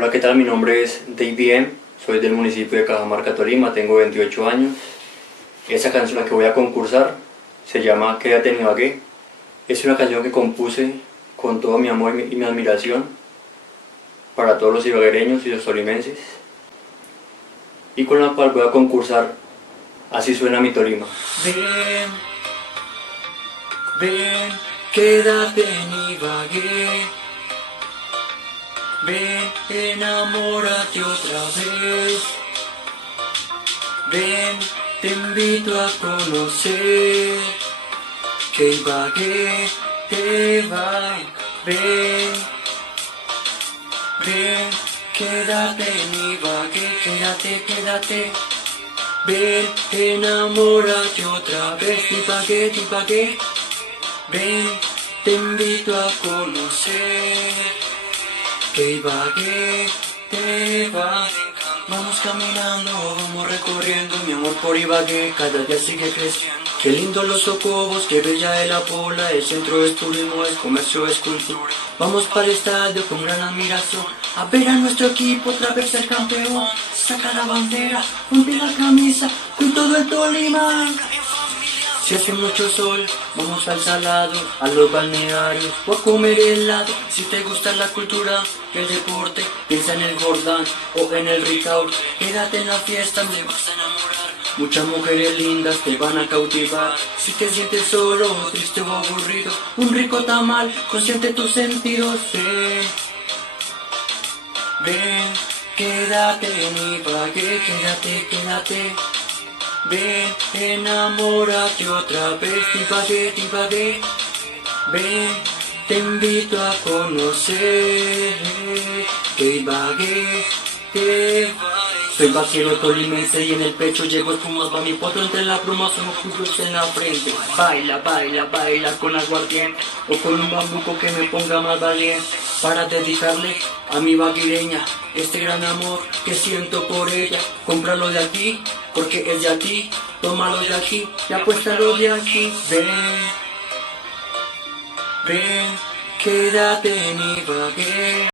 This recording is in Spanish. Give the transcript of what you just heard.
Hola, ¿qué tal? Mi nombre es David M. Soy del municipio de Cajamarca, Tolima, tengo 28 años. Esta canción que voy a concursar se llama Quédate en Ibagué. Es una canción que compuse con todo mi amor y mi admiración para todos los ibaguereños y los tolimenses, y con la cual voy a concursar Así suena mi Tolima. Ven, ven, quédate en Ibagué. Ven, enamórate otra vez. Ven, te invito a conocer que Ibagué te va. Ven, ven, quédate en Ibagué, quédate. Ven, enamórate otra vez, Ibagué. Ven, te invito a conocer que Ibagué te va. Vamos caminando, vamos recorriendo, mi amor por Ibagué cada día sigue creciendo. Qué lindo los socobos, qué bella es la pola, el centro es turismo, es comercio, es cultura. Vamos para el estadio con gran admiración, a ver a nuestro equipo otra vez ser campeón. Saca la bandera, ponte la camisa, con todo el Tolima. Si hace mucho sol, vamos al salado, a los balnearios o a comer helado. Si te gusta la cultura, el deporte, piensa en el Jordán o en el Ricaurte. Quédate en la fiesta, me vas a enamorar. Muchas mujeres lindas te van a cautivar. Si te sientes solo, triste o aburrido, un rico tamal, consiente tus sentidos. Ven, quédate en Ibagué, quédate. Ven, enamórate otra vez, Ibagué. Ven, te invito a conocer que Ibagué te va. Soy vaquero tolimense y en el pecho llevo espumas, va mi potro entre las brumas, unos cubos en la frente. Baila con aguardiente o con un bambuco que me ponga más valiente, para dedicarle a mi baguireña este gran amor que siento por ella. Cómpralo de aquí porque es de aquí, tómalo de aquí y apuéstalo de aquí. Ven, quédate en Ibagué.